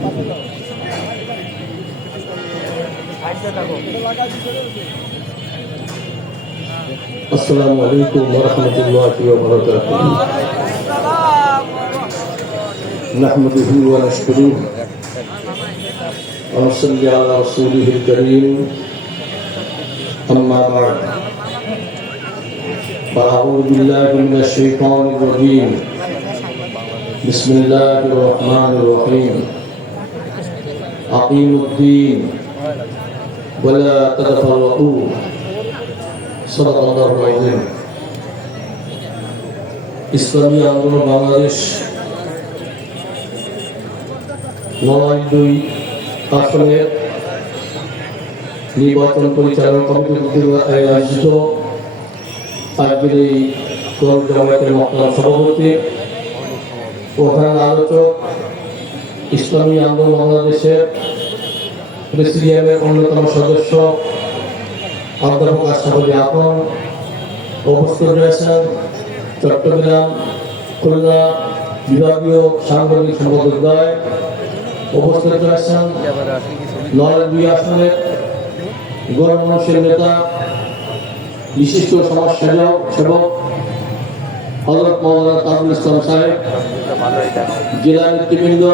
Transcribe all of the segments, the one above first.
আসসালামু আলাইকুম ওয়া রাহমাতুল্লাহি ওয়া বারাকাতুহু। নাহমাদুহু ওয়া নাশকুরুহু ওয়া নুসাল্লি আলা রাসূলিহিল কারীম। আম্মা বা'দ। ফাআউযু বিল্লাহি মিনাশ শাইতানির রাজীম। বিসমিল্লাহির রাহমানির রাহিম। আকিমুদ্দীন ওয়া লা তাতাফাররাকু। সাল্লাল্লাহু আলাইহি। ইসলামী আন্দোলন বাংলাদেশ ৯-২ আসনের নির্বাচন পরিচালনা কমিটি কর্তৃক আয়োজিত আজকের এই জামায়াতের মহতারাম সভাপতি, প্রধান আলোচক, ইসলামী আন্দোলন বাংলাদেশের প্রেসিডিয়ামের অন্যতম সদস্য অধ্যাপক আশরাফ আলী আকন উপস্থিত রয়েছেন। চট্টগ্রাম খুলনা বিভাগীয় সাংগঠনিক সম্পাদক উপস্থিত রয়েছেন। ৯-২ আসনের গণমানুষের নেতা, বিশিষ্ট সমাজ সেবক হযরত মাওলানা তাজুল ইসলাম সাহেব, জেলা নেতৃবৃন্দ,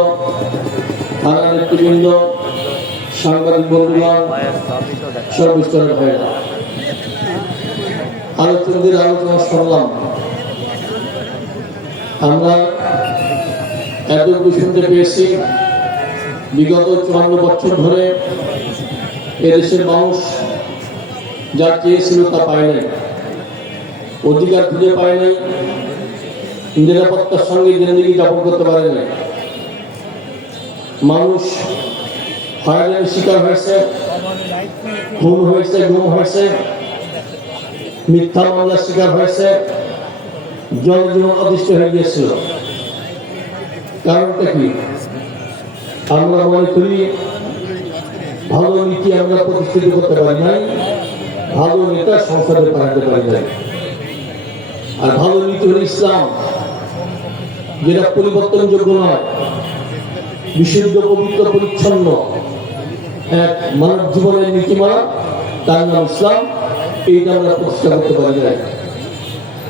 থানা নেতৃবৃন্দ, সাংবাদিক বন্ধুগণ, সর্বস্তরের ভাইরা, আলোচকদের আলোচনা শুনলাম। আমরা এতটুকু শুনতে পেয়েছি, বিগত ৫৪ বছর ধরে এদেশের মানুষ যা চেয়েছিল তা পায় নাই, অধিকার খুঁজে পায় নাই, নিরাপত্তার সঙ্গে জিন্দেগি যাপন করতে পারে নাই। মানুষ হয়রানির শিকার হয়েছে, খুন হয়েছে, গুম হয়েছে, মিথ্যা মামলার শিকার হয়েছে, জনজীবন অতিষ্ঠ হয়ে গিয়েছিল। কারণটা কি? আমরা মনে করি ভালো নীতি আমরা প্রতিষ্ঠিত করতে পারি নাই, ভালো নেতা সংসদে পাঠাতে পারি নাই। আর ভালো নীতি হল ইসলাম, যেটা পরিবর্তনযোগ্য নয়, বিশুদ্ধ, পবিত্র, পরিচ্ছন্ন এক মানব জীবনের নীতিমালা, তার নাম ইসলাম। এইটা আমরা প্রতিষ্ঠা করতে পারি নাই।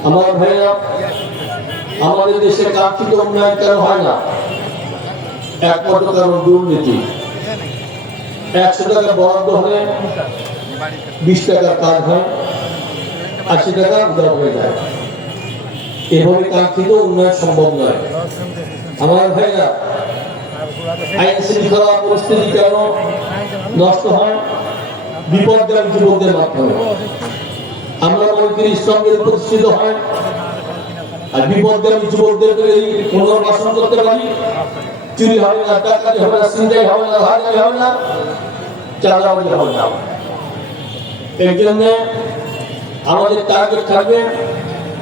আমার ভাইরা, আমাদের দেশে কাঙ্ক্ষিত উন্নয়ন কেন হয় না? একমাত্র কারণ দুর্নীতি। ১০০ টাকা বরাদ্দ হলে ২০ টাকার কাজ হয়, ৮০ টাকা উদার হয়ে যায়। এভাবে কাঙ্ক্ষিত উন্নয়ন সম্ভব নয়। আমার ভাইরা, আইন শৃঙ্খলা পরিস্থিতি কেন নষ্ট হয়? বিপদগামী যুবকদের মাধ্যমে। আমরা মনে করি ইসলামের প্রতিষ্ঠিত হয়, আর বিপদগামী যুবকদেরকে এই পুনর্বাসন করতে পারি। চুরি হবে না, ডাকাতি হবে না, ছিনতাই হবে না, হারাহারি হবে না, চাঁদাবাজি হবে না। এর জন্য আমাদের টার্গেট থাকবে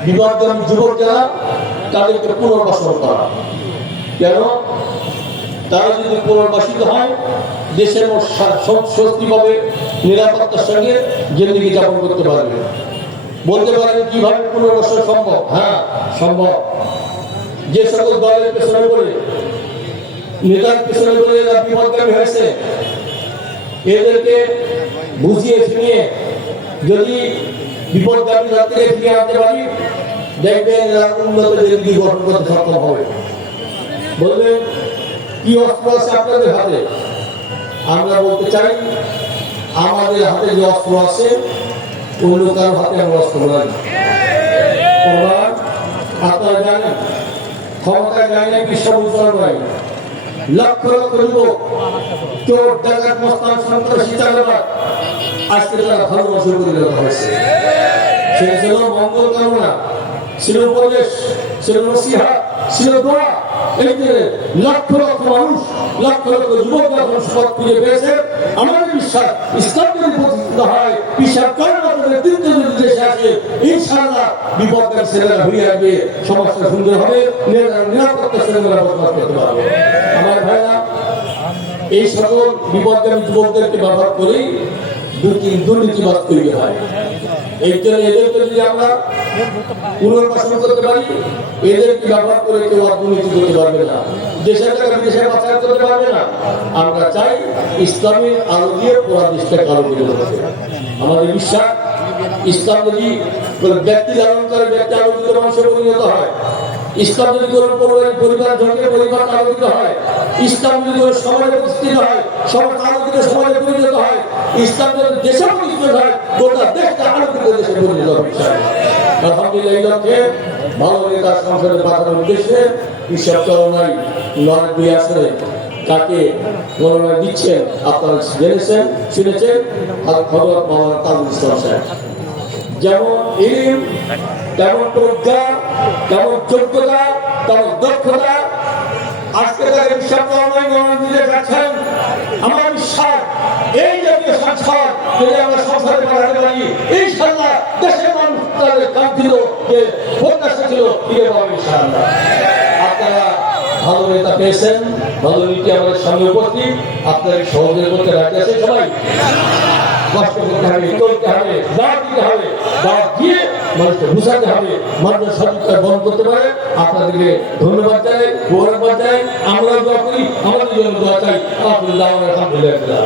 বিপদগামী যুবক যারা, তাদেরকে পুনর্বাসন করা। কেন? তারা যদি পুনর্বাসিত হয়, দেশের স্বস্তি পাবে, নিরাপত্তার সঙ্গে জিন্দেগি যাপন করতে পারবে। বলতে পারেন কিভাবে পুনর্বাসন সম্ভব? হ্যাঁ, সম্ভব। যে সকল দলের পেছনে করে, নেতার পেছনে করে এরা বিপদগামী হয়েছে, এদেরকে বুঝিয়ে শুনিয়ে যদি বিপদগামী যাত্রীকে ফিরিয়ে আনতে পারি, দেখবেন এরা উন্নত জিন্দেগি গঠন করতে সক্ষম হবে। বলবেন কি অস্ত্র আছে আপনাদের হাতে? আমরা বলতে চাই, আমাদের হাতে যে অস্ত্র আছে, অন্য কারো হাতে আমরা অস্ত্র নাই। আপনারা জানেন, ক্ষমতায় যায় না, বিশ্বাস নয়। লক্ষ লক্ষ যুবক, চোর, ডাকাত, মস্তান, সন্ত্রাসী, চাঁদাবাজ, আজকে তারা ভালোবাসার পরিণত হয়েছে। সে ছিল মঙ্গল কামনা, ছিল উপদেশ, ছিল নসিহা, ছিল দোয়া। এই যে লক্ষ লক্ষ মানুষ, লক্ষ লক্ষ যুবক যখন পথ খুঁজে পেয়েছে, আমাদের বিশ্বাস ইসলাম যদি প্রতিষ্ঠিত হয়, বিশ্বাস নেতৃত্ব যদি দেশে আসে, ইনশাআল্লাহ বিপদগামী ছেলেরা ঘুরিয়ে আসবে, সমাজটা সুন্দর হবে, নিরাপত্তার ছেলেমেয়েরা বসবাস করতে পারবে। আমার ভাইরা, এই সকল বিপদগামী যুবকদেরকে ব্যবহার করেই দুর্নীতিবাদ তৈরি হয়। এই জন্য এদেরকে যদি আমরা পুনর্বাসন করতে পারি, এদেরকে ব্যবহার করে কেউ আর দুর্নীতি করতে পারবে না, দেশের টাকা বিদেশে পাচার করতে পারবে না। আমরা চাই ইসলামের আলো দিয়ে পুরা দেশটাকে আলোকিত করতে। আমাদের বিশ্বাস, ইসলাম যদি ব্যক্তি লালন করে ব্যক্তি আলোকিত মানুষের পরিণত হয়, ইসলাম যদি কোনো পরিবার ঝড়ে পরিবার আলোকিত হয়, ইসলাম যদি কোনো সমাজে প্রতিষ্ঠিত হয়, সমাজ আলোকিত সমাজে পরিণত হয়, ইসলাম যদি দেশে প্রতিষ্ঠিত হয়, গোটা দেশটা আলোকিত দেশে পরিণত হবে। আলহামদুলিল্লাহ, এই লক্ষ্যে ভালো নেতা সংসদে পাঠানোর উদ্দেশ্যে হিসাব চরণাই নয় 2 আসনে তাকে মনোনয়ন দিচ্ছেন। আপনারা জেনেছেন, শুনেছেন, আর হযরত মাওলানা তাজুল ইসলাম সাহেব। যেমন ইলম, তেমন প্রজ্ঞা, তেমন যোগ্যতা, তেমন দক্ষতা, আজকে তাকে হিসাব চরণাই মনোনয়ন দিতে যাচ্ছেন। আমার বিশ্বাস, এই জাতীয় সংসদ যদি আমরা সংসদে পাঠাতে পারি, ইনশাআল্লাহ দেশের মানুষ তাদের কাঙ্ক্ষিত যে প্রত্যাশা ছিল ফিরে পাবে ইনশাআল্লাহ। আপনারা ভালো নেতা পেয়েছেন, ভালো নীতি আমাদের সামনে উপস্থিত, আপনাদের সহযোগিতা করতে রাজি আছে সবাই। কষ্ট করতে হবে, চলতে হবে, দাঁড় দিতে হবে, দাঁড় দিয়ে মানুষকে বুঝাতে হবে, মানুষের সঠিকটা বন্ধ করতে পারে। আপনাদেরকে ধন্যবাদ জানাই, গৌরববাদ জানাই। আমরা দোয়া করি, আমাদের জন্য দোয়া চাই। আলহামদুলিল্লাহ।